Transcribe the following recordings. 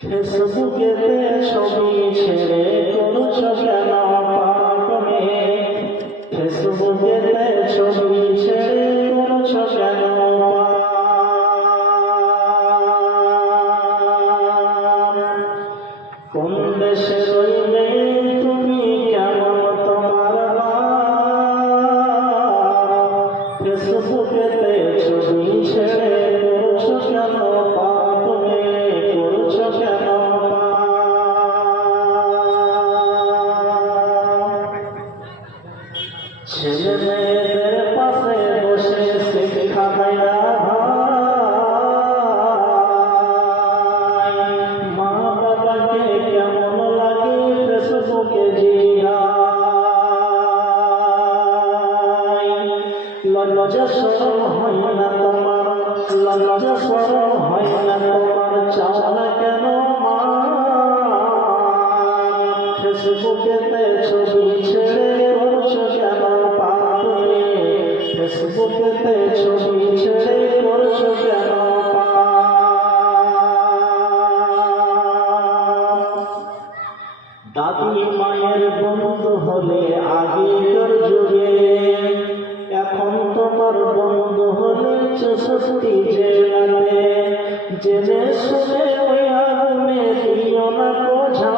ফেসবুকেতে ছবি ছেড়ে করছো কেন পাগলে? ফেসবুকেতে ছবি ছেড়ে করছো কেন? কোন দেশে রইলে তুমি, কেমন তোমার ফেসবুকেতে ছবি ছেড়ে করছো কেন পাগলে? করছো কেন? ছেলে মেয়েদের পাশে বসে শিক্ষা দেয় না ভাই, মা বাবাকে কেমন লাগে ফেসবুকে জিগায়। লজ্জা শরম হয় না তোমার, লজ্জা শরম হয় না তোমার, চাও না কেন মা ফেসবুকেতে ছবি ছেড়ে করছো কেন পাগলে? ফেসবুকেতে ছবি ছেড়ে করছো কেন? দাদি মায়ের বন্ধু হলে আগেকার যুগে, এখন তোমার বন্ধু হলে 64 জেলাতে। জেনে শুনে ওই আগুনে দিও না বোঝা,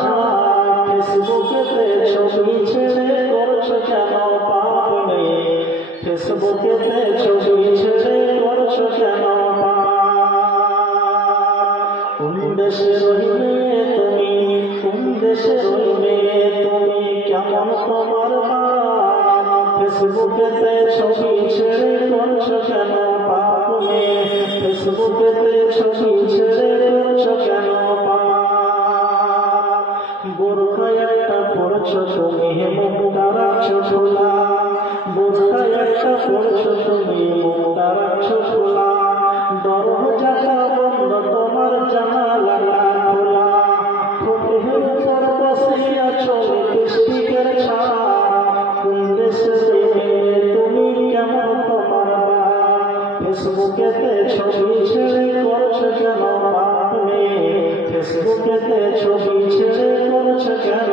ফেসবুকেতে ছবি ছেড়ে করছো কেন পাগলে? ফেসবুকেতে ছবি ছেড়ে করছো কেন? কোন দেশে রইলে তুমি, কোন দেশে রইলে তুমি, কেমন তোমার মা ফেসবুকেতে ছবি ছেড়ে করছো কেন পাগলে? ফেসবুকেতে ছবি ছেড়ে করছো কেন? বোরখা একটা পড়ছো তুমি, মুখটা রাখছো খোলা। বোরখা একটা পড়ছো তুমি, মুখটা রাখছো খোলা। দরজাটা বন্ধ, তোমার জানালাটা খোলা। ফুটের উপর বসে আছো লিপস্টিকের ছায়া। কোন দেশে তুমি, কেমন তোমার ফেসবুকেতে ছবি ছেড়ে করছো কেন পাগলে? ফেসবুকেতে ছবি ছেড়ে করছো কেন?